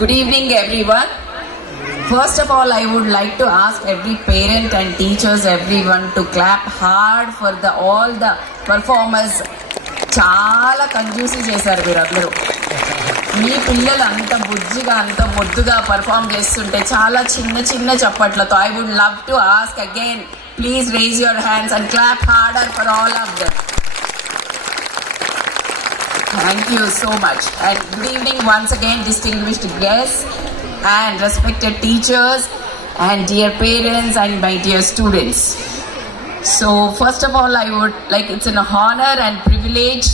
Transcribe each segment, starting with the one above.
Good evening, everyone. First of all, I would like to ask every parent and teachers, everyone, to clap hard for all the performers. చాలా కంజూసి చేశారు మీరందరూ. మీ పిల్లలు అంత బుజ్జిగా అంత ముద్దుగా పర్ఫామ్ చేస్తుంటే చాలా చిన్న చిన్న చప్పట్లతో I would love to ask again, please raise your hands and clap harder for all of them. Thank you so much. And good evening once again, distinguished guests and respected teachers and dear parents and my dear students. So first of all, I would like, it's an honor and privilege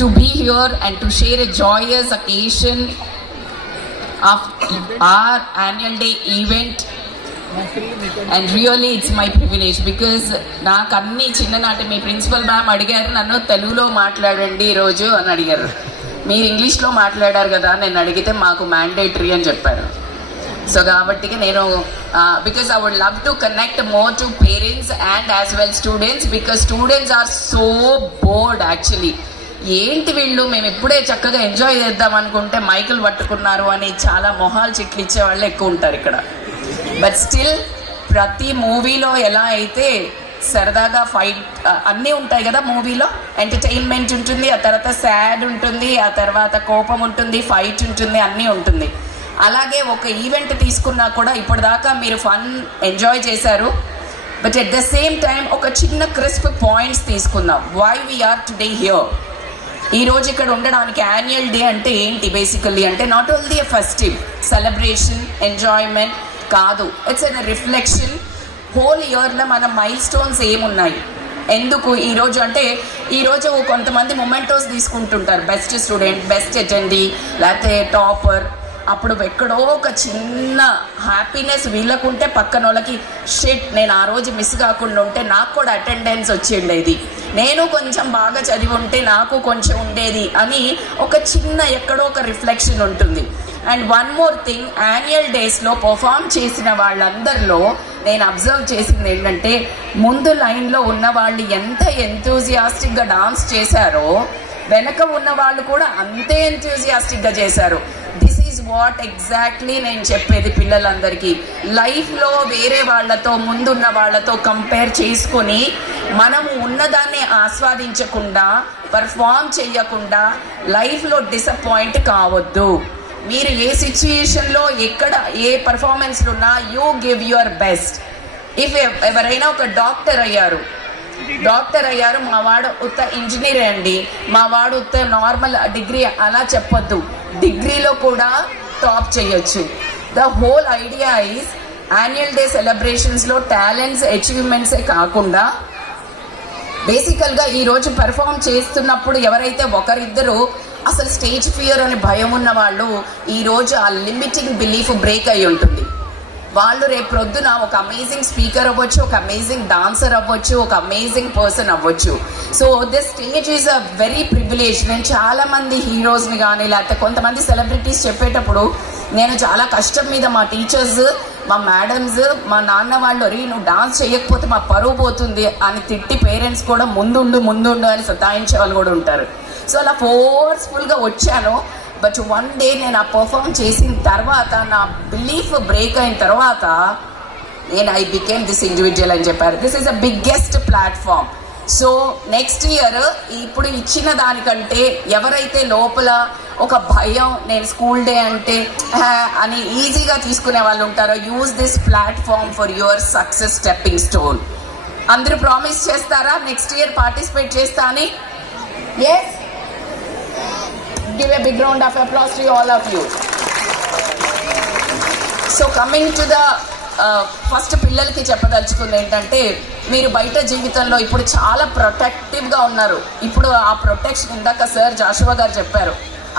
to be here and to share a joyous occasion of our annual day event. And really it's my privilege because నాకు అన్ని చిన్ననాటి మీ principal ma'am అడిగారు నన్ను తెలుగులో మాట్లాడండి ఈరోజు అని అడిగారు. మీరు ఇంగ్లీష్లో మాట్లాడారు కదా నేను అడిగితే మాకు మ్యాండేటరీ అని చెప్పారు. సో కాబట్టి నేను because I would love to connect more to parents and as well students, because students are so bored actually. ఏంటి వీళ్ళు, మేము ఇప్పుడే చక్కగా ఎంజాయ్ చేద్దాం అనుకుంటే మైకులు పట్టుకున్నారు అని చాలా మొహాలు చిట్లు ఇచ్చే వాళ్ళు ఎక్కువ ఉంటారు ఇక్కడ. బట్ స్టిల్ ప్రతి మూవీలో ఎలా అయితే సరదాగా ఫైట్ అన్నీ ఉంటాయి కదా, మూవీలో ఎంటర్టైన్మెంట్ ఉంటుంది, ఆ తర్వాత సాడ్ ఉంటుంది, ఆ తర్వాత కోపం ఉంటుంది, ఫైట్ ఉంటుంది, అన్నీ ఉంటుంది. అలాగే ఒక ఈవెంట్ తీసుకున్నా కూడా ఇప్పటిదాకా మీరు ఫన్ ఎంజాయ్ చేశారు. But at the same time ఒక చిన్న క్రిస్ప్ పాయింట్స్ తీసుకుందాం. Why we are today here. ఈరోజు ఇక్కడ ఉండడానికి యాన్యువల్ డే అంటే ఏంటి బేసికల్లీ అంటే not only a festive celebration enjoyment కాదు, ఇట్స్ ఎన్ రిఫ్లెక్షన్. హోల్ ఇయర్లో మన మైల్ స్టోన్స్ ఏమున్నాయి, ఎందుకు ఈరోజు అంటే ఈరోజు కొంతమంది మొమెంటోస్ తీసుకుంటుంటారు, బెస్ట్ స్టూడెంట్, బెస్ట్ అటెండీ, లేకపోతే టాపర్. అప్పుడు ఎక్కడో ఒక చిన్న హ్యాపీనెస్ వీళ్ళకుంటే పక్కన వాళ్ళకి షిట్ నేను ఆ రోజు మిస్ కాకుండా ఉంటే నాకు కూడా అటెండెన్స్ వచ్చేది, నేను కొంచెం బాగా చదివి ఉంటే నాకు కొంచెం ఉండేది అని ఒక చిన్న ఎక్కడో ఒక రిఫ్లెక్షన్ ఉంటుంది. And one more thing, annual డేస్లో పర్ఫామ్ చేసిన వాళ్ళందరిలో నేను అబ్జర్వ్ చేసింది ఏంటంటే ముందు లైన్లో ఉన్న వాళ్ళు ఎంత ఎంతూజియాస్టిక్గా డాన్స్ చేశారో వెనక ఉన్న వాళ్ళు కూడా అంతే ఎంతూజియాస్టిక్గా చేశారు. దిస్ ఈజ్ వాట్ ఎగ్జాక్ట్లీ నేను చెప్పేది పిల్లలందరికీ. లైఫ్లో వేరే వాళ్ళతో ముందున్న వాళ్ళతో కంపేర్ చేసుకొని మనము ఉన్నదాన్ని ఆస్వాదించకుండా పర్ఫామ్ చేయకుండా లైఫ్లో డిసప్పాయింట్ కావద్దు. మీరు ఏ సిచ్యుయేషన్లో ఎక్కడ ఏ పర్ఫార్మెన్స్లు ఉన్నా you give your best. If ఎవరైనా ఒక డాక్టర్ అయ్యారు, మా వాడు ఉత్త ఇంజనీర్ అండి, మా వాడు ఉత్త నార్మల్ డిగ్రీ అలా చెప్పొద్దు, డిగ్రీలో కూడా టాప్ చేయొచ్చు. The whole idea is annual day సెలబ్రేషన్స్లో టాలెంట్స్ అచీవ్మెంట్సే కాకుండా బేసికల్గా ఈరోజు పెర్ఫామ్ చేస్తున్నప్పుడు ఎవరైతే ఒకరిద్దరు అసలు స్టేజ్ ఫియర్ అని భయం ఉన్న వాళ్ళు ఈరోజు ఆ లిమిటింగ్ బిలీఫ్ బ్రేక్ అయి ఉంటుంది. వాళ్ళు రేపు ప్రొద్దున ఒక అమేజింగ్ స్పీకర్ అవ్వచ్చు, ఒక అమేజింగ్ డాన్సర్ అవ్వచ్చు, ఒక అమేజింగ్ పర్సన్ అవ్వచ్చు. So this stage is a very privilege. నేను చాలామంది హీరోస్ని కానీ లేకపోతే కొంతమంది సెలబ్రిటీస్ చెప్పేటప్పుడు నేను చాలా కష్టం మీద మా టీచర్స్, మా మేడమ్స్, మా నాన్న వాళ్ళు రీ నువ్వు డాన్స్ చేయకపోతే మా పరువు పోతుంది అని తిట్టి పేరెంట్స్ కూడా ముందుండు అని సతాయించే వాళ్ళు కూడా ఉంటారు. సో అలా ఫోర్స్ఫుల్గా వచ్చాను. బట్ వన్ డే నేను ఆ పర్ఫామ్ చేసిన తర్వాత నా బిలీఫ్ బ్రేక్ అయిన తర్వాత నేను ఐ బికేమ్ దిస్ ఇండివిజువల్ అని చెప్పారు. This is a biggest platform. So next year ఇప్పుడు ఇచ్చిన దానికంటే ఎవరైతే లోపల ఒక భయం నేను స్కూల్ డే అంటే అని ఈజీగా తీసుకునే వాళ్ళు ఉంటారో use this platform for your success stepping stone. అందరూ ప్రామిస్ చేస్తారా నెక్స్ట్ ఇయర్ పార్టిసిపేట్ చేస్తా అని? Yes, give a big round of applause to all of you. So coming to the first పిల్లలకి చెప్పదలుచుకుంది ఏంటంటే మీరు బయట జీవితంలో ఇప్పుడు చాలా ప్రొటెక్టివ్గా ఉన్నారు. ఇప్పుడు ఆ ప్రొటెక్షన్ ఇందాక సార్ జాషువా గారు చెప్పారు,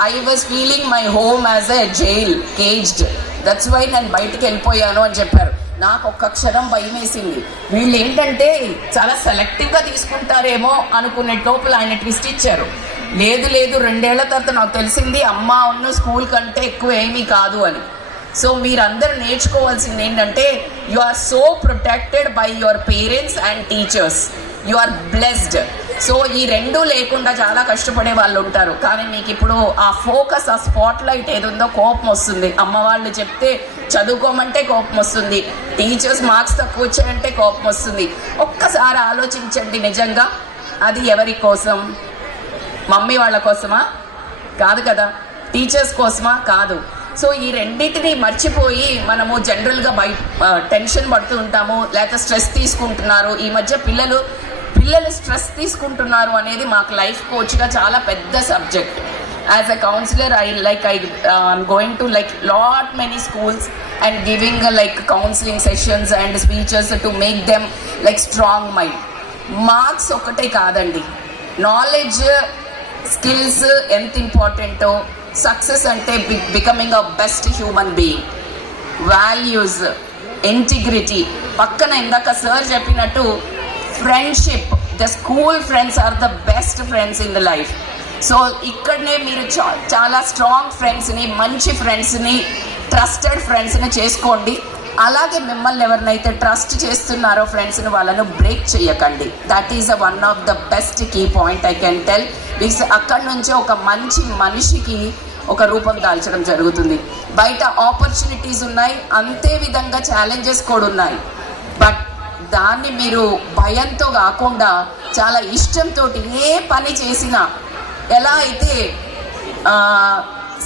I was feeling my home as a jail caged, that's why నేను బయటికి వెళ్ళిపోయాను అని చెప్పారు. నాకు ఒక్క క్షణం భయం వేసింది, వీళ్ళు ఏంటంటే చాలా సెలెక్టివ్గా తీసుకుంటారేమో అనుకునే లోపల ఆయన ట్విస్ట్ ఇచ్చారు. లేదు 2 ఏళ్ల తర్వాత నాకు తెలిసింది అమ్మ ఉన్న స్కూల్ కంటే ఎక్కువ ఏమీ కాదు అని. సో మీరందరూ నేర్చుకోవాల్సింది ఏంటంటే you are so protected by your parents and teachers. You are blessed. So ఈ రెండూ లేకుండా చాలా కష్టపడే వాళ్ళు ఉంటారు. కానీ మీకు ఇప్పుడు ఆ ఫోకస్, ఆ స్పాట్ లైట్ ఏది ఉందో కోపం వస్తుంది. అమ్మ వాళ్ళు చెప్తే చదువుకోమంటే కోపం వస్తుంది, టీచర్స్ మార్క్స్ తక్కువ వచ్చాయంటే కోపం వస్తుంది. ఒక్కసారి ఆలోచించండి, నిజంగా అది ఎవరి కోసం? మమ్మీ వాళ్ళ కోసమా? కాదు కదా. టీచర్స్ కోసమా? కాదు. సో ఈ రెండింటిని మర్చిపోయి మనము జనరల్గా టెన్షన్ పడుతూ ఉంటాము, లేకపోతే స్ట్రెస్ తీసుకుంటున్నారు. ఈ మధ్య పిల్లలు స్ట్రెస్ తీసుకుంటున్నారు అనేది మాకు లైఫ్ కోచ్గా చాలా పెద్ద subject. As a counsellor I'm going to lot many schools and giving counseling sessions and speeches to make them strong mind. Marks ఒక్కటే కాదండి, నాలెడ్జ్, స్కిల్స్ ఎంత ఇంపార్టెంటో, సక్సెస్ అంటే becoming a best human being, values, integrity. పక్కన ఇందాక sir చెప్పినట్టు friendship, the school friends are the best friends in the life. So ఇక్కడనే మీరు చాలా స్ట్రాంగ్ ఫ్రెండ్స్ని, మంచి ఫ్రెండ్స్ని, ట్రస్టెడ్ ఫ్రెండ్స్ని చేసుకోండి. అలాగే మిమ్మల్ని ఎవరినైతే ట్రస్ట్ చేస్తున్నారో ఫ్రెండ్స్ని, వాళ్ళను బ్రేక్ చేయకండి. That is one of the best key point I can tell. Because అక్కడి నుంచే ఒక మంచి మనిషికి ఒక రూపం దాల్చడం జరుగుతుంది. బయట ఆపర్చునిటీస్ ఉన్నాయి, అంతే విధంగా ఛాలెంజెస్ కూడా ఉన్నాయి. బట్ దాన్ని మీరు భయంతో కాకుండా చాలా ఇష్టంతో ఏ పని చేసినా, ఎలా అయితే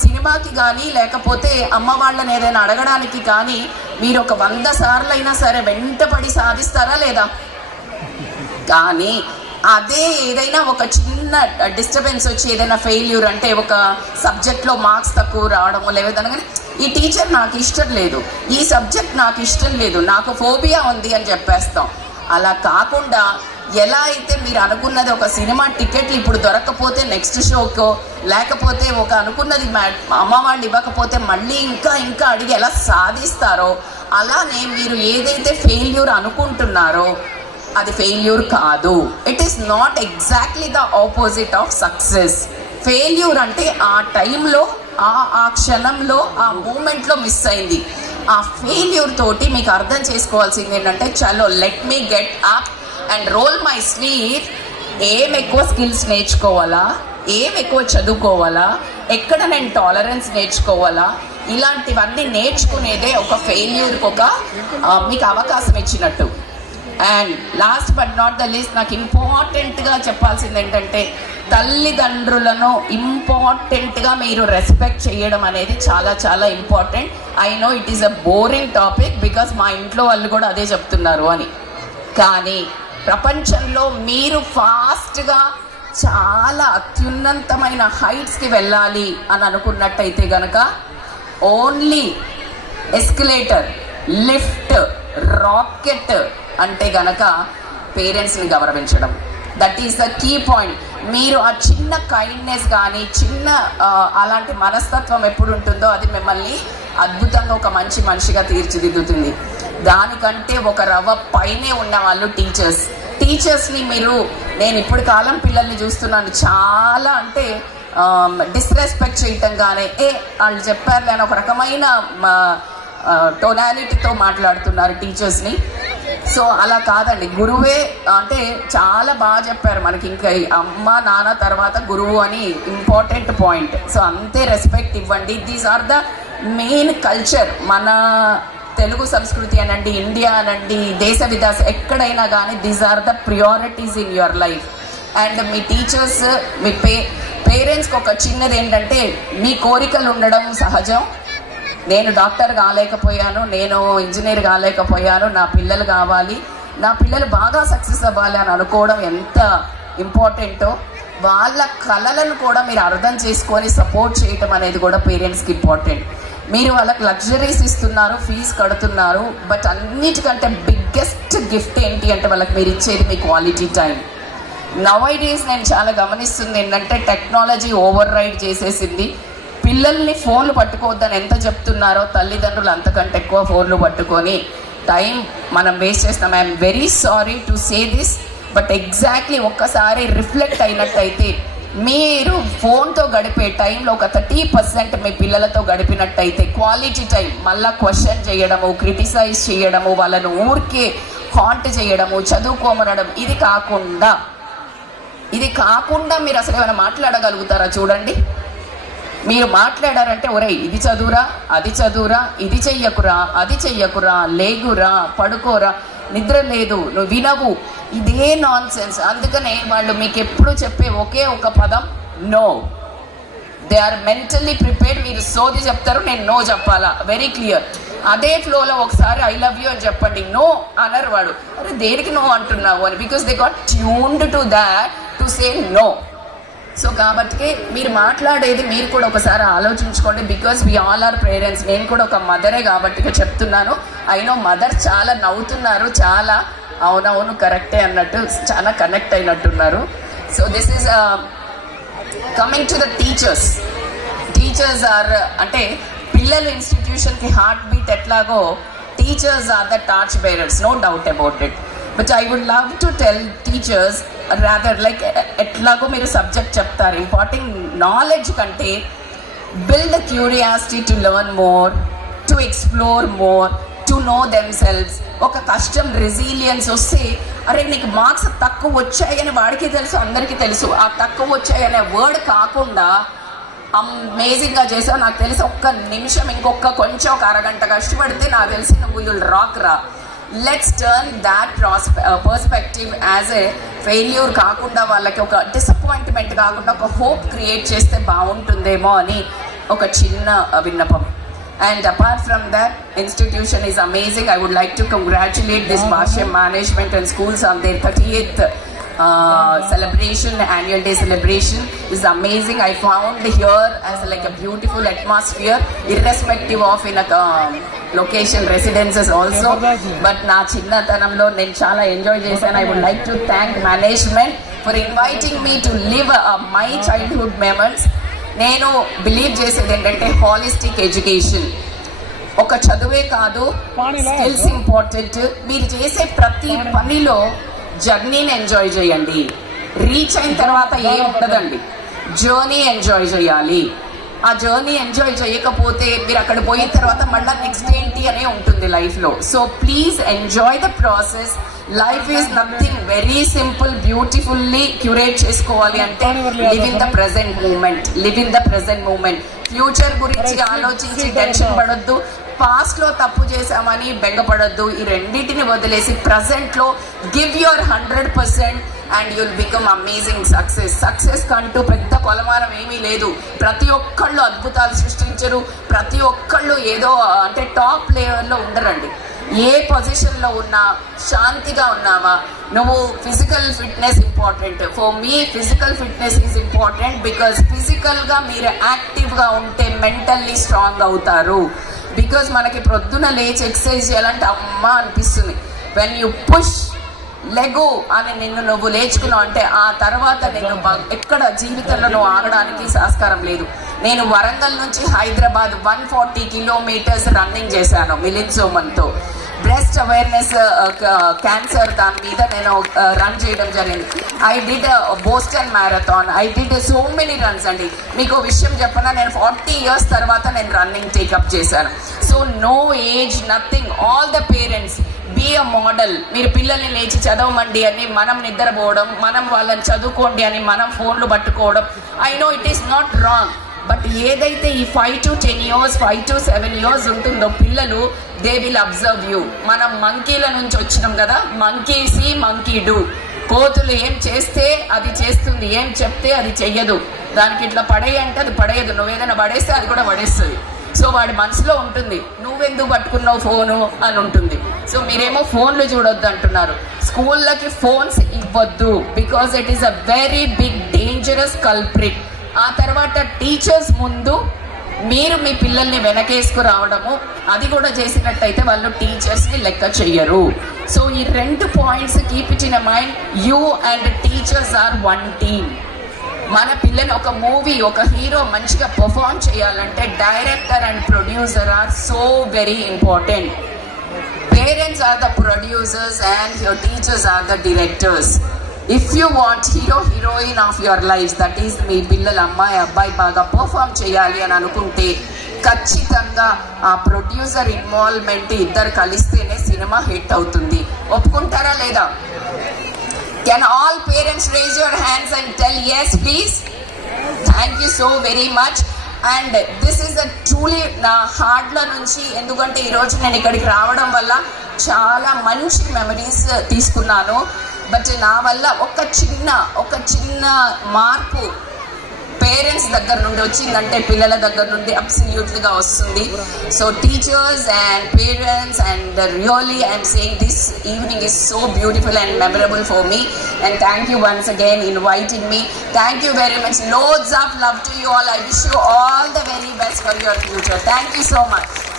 సినిమాకి కానీ లేకపోతే అమ్మ వాళ్ళని ఏదైనా అడగడానికి కానీ మీరు ఒక 100 సార్లు అయినా సరే వెంటపడి సాధిస్తారా లేదా? కానీ అదే ఏదైనా ఒక చిన్న డిస్టర్బెన్స్ వచ్చి ఏదైనా ఫెయిల్యూర్ అంటే ఒక సబ్జెక్ట్లో మార్క్స్ తక్కువ రావడము లేదనగా ఈ టీచర్ నాకు ఇష్టం లేదు, ఈ సబ్జెక్ట్ నాకు ఇష్టం లేదు, నాకు ఫోబియా ఉంది అని చెప్పేస్తాం. అలా కాకుండా ఎలా అయితే మీరు అనుకున్నది ఒక సినిమా టికెట్లు ఇప్పుడు దొరకకపోతే నెక్స్ట్ షోకో, లేకపోతే ఒక అనుకున్నది అమ్మ వాళ్ళు ఇవ్వకపోతే మళ్ళీ ఇంకా ఇంకా అడిగి ఎలా సాధిస్తారో, అలానే మీరు ఏదైతే ఫెయిల్యూర్ అనుకుంటున్నారో అది ఫెయిల్యూర్ కాదు. It is not exactly the opposite of success. Failure అంటే ఆ టైంలో, ఆ క్షణంలో, ఆ మూమెంట్లో మిస్ అయింది. ఆ ఫెయిల్యూర్ తోటి మీకు అర్థం చేసుకోవాల్సింది ఏంటంటే, చలో let me get up and roll my sleeve. ఏం ఎక్కువ స్కిల్స్ నేర్చుకోవాలా, ఏం ఎక్కువ చదువుకోవాలా, ఎక్కడ నేను టాలరెన్స్ నేర్చుకోవాలా, ఇలాంటివన్నీ నేర్చుకునేదే ఒక ఫెయిల్యూర్కి ఒక మీకు అవకాశం ఇచ్చినట్టు. And last but not the least, నాకు ఇంపార్టెంట్గా చెప్పాల్సింది ఏంటంటే, తల్లిదండ్రులను ఇంపార్టెంట్గా మీరు రెస్పెక్ట్ చేయడం అనేది చాలా చాలా important. I know it is a boring topic because మా ఇంట్లో వాళ్ళు కూడా అదే చెప్తున్నారు అని. కానీ ప్రపంచంలో మీరు ఫాస్ట్గా చాలా అత్యున్నతమైన హైట్స్కి వెళ్ళాలి అని అనుకున్నట్టయితే గనక ఓన్లీ ఎస్కలేటర్, లిఫ్ట్, రాకెట్ అంటే గనక పేరెంట్స్ని గౌరవించడం. That is the key point. మీరు ఆ చిన్న కైండ్నెస్ కానీ, చిన్న అలాంటి మనస్తత్వం ఎప్పుడు ఉంటుందో అది మిమ్మల్ని అద్భుతంగా ఒక మంచి మనిషిగా తీర్చిదిద్దుతుంది. దానికంటే ఒక రవ్వ పైనే ఉన్న వాళ్ళు టీచర్స్ని మీరు, నేను ఇప్పుడు కాలం పిల్లల్ని చూస్తున్నాను, చాలా అంటే డిస్రెస్పెక్ట్ చేయటం కానీ, వాళ్ళు చెప్పారు అని ఒక రకమైన టోనాలిటీతో మాట్లాడుతున్నారు టీచర్స్ని. సో అలా కాదండి, గురువే అంటే చాలా బాగా చెప్పారు మనకి, ఇంకా అమ్మ నాన్న తర్వాత గురువు అని ఇంపార్టెంట్ పాయింట్. సో అంతే రెస్పెక్ట్ ఇవ్వండి. These are the main culture. మన తెలుగు సంస్కృతి అనండి, ఇండియా అనండి, దేశ విదేశ ఎక్కడైనా కానీ these are the priorities in your life. And మీ టీచర్స్, మీ పేరెంట్స్కి ఒక చిన్నది ఏంటంటే, మీ కోరికలు ఉండడం సహజం. నేను డాక్టర్ కాలేకపోయాను, నేను ఇంజనీర్ కాలేకపోయాను, నా పిల్లలు కావాలి, నా పిల్లలు బాగా సక్సెస్ అవ్వాలి అని అనుకోవడం ఎంత ఇంపార్టెంటో, వాళ్ళ కళలను కూడా మీరు అర్థం చేసుకొని సపోర్ట్ చేయటం అనేది కూడా పేరెంట్స్కి ఇంపార్టెంట్. మీరు వాళ్ళకి లగ్జరీస్ ఇస్తున్నారు, ఫీజు కడుతున్నారు, బట్ అన్నిటికంటే బిగ్గెస్ట్ గిఫ్ట్ ఏంటి అంటే వాళ్ళకి మీరు ఇచ్చేది మీ క్వాలిటీ టైం. నౌడేస్ నేను చాలా గమనిస్తుంది ఏంటంటే, టెక్నాలజీ ఓవర్ రైడ్ చేసేసింది. పిల్లల్ని ఫోన్లు పట్టుకోవద్దని ఎంత చెప్తున్నారో, తల్లిదండ్రులు అంతకంటే ఎక్కువ ఫోన్లు పట్టుకొని టైం మనం వేస్ట్ చేస్తున్నాం. I'm very sorry to say this, but exactly ఒక్కసారి రిఫ్లెక్ట్ అయినట్టయితే, మీరు ఫోన్తో గడిపే టైంలో ఒక 30% మీ పిల్లలతో గడిపినట్టయితే క్వాలిటీ టైం, మళ్ళీ క్వశ్చన్ చేయడము, క్రిటిసైజ్ చేయడము, వాళ్ళను ఊరికే హాంట్ చేయడము, చదువుకోమనడం, ఇది కాకుండా ఇది కాకుండా మీరు అసలు ఏమైనా మాట్లాడగలుగుతారా చూడండి. మీరు మాట్లాడారంటే ఒరేయ్ ఇది చదువురా, అది చదువురా, ఇది చెయ్యకురా, అది చెయ్యకురా, లేగురా, పడుకోరా, నిద్ర లేదు, నువ్వు వినవు, ఇదే నాన్ సెన్స్. అందుకనే వాళ్ళు మీకు ఎప్పుడు చెప్పే ఒకే ఒక పదం no. They are mentally prepared. మీరు సోది చెప్తారు, నేను నో చెప్పాలా, వెరీ క్లియర్. అదే ఫ్లోలో ఒకసారి ఐ లవ్ యూ అని చెప్పండి, నో అనరు వాడు. అరే దేనికి నో అంటున్నావు అని, because they got tuned to that to say no. So కాబట్టి మీరు మాట్లాడేది మీరు కూడా ఒకసారి ఆలోచించుకోండి. Because we all are parents. నేను కూడా ఒక మదరే కాబట్టి చెప్తున్నాను. అయినో మదర్ చాలా నవ్వుతున్నారు, చాలా అవునవును కరెక్టే అన్నట్టు చాలా కనెక్ట్ అయినట్టున్నారు. So this is coming to the teachers. Teachers are అంటే పిల్లలు ఇన్స్టిట్యూషన్కి హార్ట్ బీట్ ఎట్లాగో teachers are the torch bearers, no doubt about it. But I would love to tell teachers rather like ఎట్లాగో మీరు సబ్జెక్ట్ చెప్తారు, important knowledge కంటే build curiosity to learn more, to explore more, to know themselves. ఒక కష్టం resilience వస్తే అరే నీకు marks తక్కువ వచ్చాయని వాడికి తెలుసు, అందరికీ తెలుసు. ఆ తక్కువ వచ్చాయనే వర్డ్ కాకుండా అమేజింగ్గా చేసావు, నాకు తెలిసి ఒక్క నిమిషం ఇంకొక కొంచెం ఒక అరగంట కష్టపడితే నాకు తెలిసి నువ్వు యుల్ రాక్ రా. Let's turn that perspective as a failure కాకుండా, వాళ్ళకి ఒక డిసప్పాయింట్మెంట్ కాకుండా ఒక హోప్ క్రియేట్ చేస్తే బాగుంటుందేమో అని ఒక చిన్న విన్నపం. And apart from that, institution is amazing. I would like to congratulate this Bhashyam management and schools on their 30th celebration, annual day celebration is amazing. I found here as like a beautiful atmosphere, irrespective of in a location residences also. But na chinna tanamlo nen chala enjoy chesanu. I would like to thank management for inviting me to live my childhood memories. నేను believe చేసేది ఏంటంటే holistic education. ఒక చదువే కాదు, skills important. మీరు చేసే ప్రతి పనిలో జర్నీని ఎంజాయ్ చేయండి. రీచ్ అయిన తర్వాత ఏం ఉండదండి, జర్నీ ఎంజాయ్ చేయాలి. ఆ జర్నీ ఎంజాయ్ చేయకపోతే మీరు అక్కడ పోయిన తర్వాత మళ్ళీ నెక్స్ట్ ఏంటి అనే ఉంటుంది లైఫ్లో. So please enjoy the process. Life is nothing, very simple. Beautifully curate చేసుకోవాలి అంటే live in the present moment, live in the present moment. Future గురించి ఆలోచించి టెన్షన్ పడొద్దు, పాస్ట్లో తప్పు చేశామని బెంగపడొద్దు. ఈ రెండింటిని వదిలేసి ప్రజెంట్లో give your 100% and you'll become amazing success. Success కంటూ పెద్ద కొలమానం ఏమీ లేదు. ప్రతి ఒక్కళ్ళు అద్భుతాలు సృష్టించరు, ప్రతి ఒక్కళ్ళు ఏదో అంటే టాప్ లేయర్లో ఉండరండి. ఏ పొజిషన్లో ఉన్నా శాంతిగా ఉన్నావా, నువ్వు physical fitness important. For me physical fitness is important because ఫిజికల్గా మీరు యాక్టివ్గా ఉంటే మెంటల్లీ స్ట్రాంగ్ అవుతారు. బికాజ్ మనకి ప్రొద్దున లేచి ఎక్సర్సైజ్ చేయాలంటే అమ్మ అనిపిస్తుంది. వెన్ యూ పుష్ లెగో అని నిన్ను నువ్వు లేచుకున్నావు అంటే ఆ తర్వాత నిన్ను ఎక్కడ జీవితంలో నువ్వు ఆగడానికి ఆస్కారం లేదు. నేను వరంగల్ నుంచి హైదరాబాద్ 140 కిలోమీటర్స్ రన్నింగ్ చేశాను మిలింద్ సోమన్తో. బ్రెస్ట్ అవేర్నెస్ క్యాన్సర్ దాని మీద నేను రన్ చేయడం జరిగింది. I did Boston marathon, I did so many runs అండి. మీకు విషయం చెప్పనా, నేను 40 years తర్వాత నేను రన్నింగ్ టేకప్ చేశాను. So no age nothing. All the parents be a model. మీరు పిల్లల్ని లేచి చదవమండి అని మనం నిద్రపోవడం, మనం వాళ్ళని చదువుకోండి అని మనం ఫోన్లు పట్టుకోవడం, I know it is not wrong. But ఏదైతే ఈ 5 to 10 years 5 to 7 years ఉంటుందో పిల్లలు, దే విల్ అబ్జర్వ్ యూ. మనం మంకీల నుంచి వచ్చినాం కదా, మంకీ సీ మంకీ డూ. కోతులు ఏం చేస్తే అది చేస్తుంది, ఏం చెప్తే అది చెయ్యదు. దానికి ఇట్లా పడేయి అంటే అది పడేయదు, నువ్వేదైనా పడేస్తే అది కూడా పడేస్తుంది. సో వాడి మనసులో ఉంటుంది నువ్వెందుకు పట్టుకున్నావు ఫోను అని ఉంటుంది. సో మీరేమో ఫోన్లు చూడొద్దు అంటున్నారు. స్కూళ్ళకి ఫోన్స్ ఇవ్వద్దు because it is a very big dangerous culprit. ఆ తర్వాత టీచర్స్ ముందు మీరు మీ పిల్లల్ని వెనకేసుకు రావడము, అది కూడా చేసినట్టయితే వాళ్ళు టీచర్స్ని లెక్క చెయ్యరు. సో ఈ 2 points keep it in a mind. You and teachers are one team. మన పిల్లలు ఒక మూవీ, ఒక హీరో మంచిగా పర్ఫార్మ్ చేయాలంటే director and producer are so very important. Parents are the producers and your teachers are the directors. If you want heroine of your life, that is మీ పిల్లలు అమ్మాయి అబ్బాయి బాగా పర్ఫామ్ చేయాలి అని అనుకుంటే ఖచ్చితంగా ఆ ప్రొడ్యూసర్ ఇన్వాల్వ్మెంట్ ఇద్దరు కలిస్తేనే సినిమా హిట్ అవుతుంది. ఒప్పుకుంటారా లేదా? Can all parents raise your hands and tell yes, please? Thank you so very much. And this is a truly నా హార్ట్లో నుంచి, ఎందుకంటే ఈరోజు నేను ఇక్కడికి రావడం వల్ల చాలా మంచి మెమరీస్ తీసుకున్నాను. బట్ నా వల్ల ఒక చిన్న మార్పు పేరెంట్స్ దగ్గర నుండి వచ్చిందంటే పిల్లల దగ్గర నుండి అబ్సల్యూట్లీగా వస్తుంది. So teachers and parents and really I'm saying this evening is so beautiful and memorable for me. And thank you once again inviting me. Thank you very much. Loads of love to you all. I wish you all the very best for your future. Thank you so much.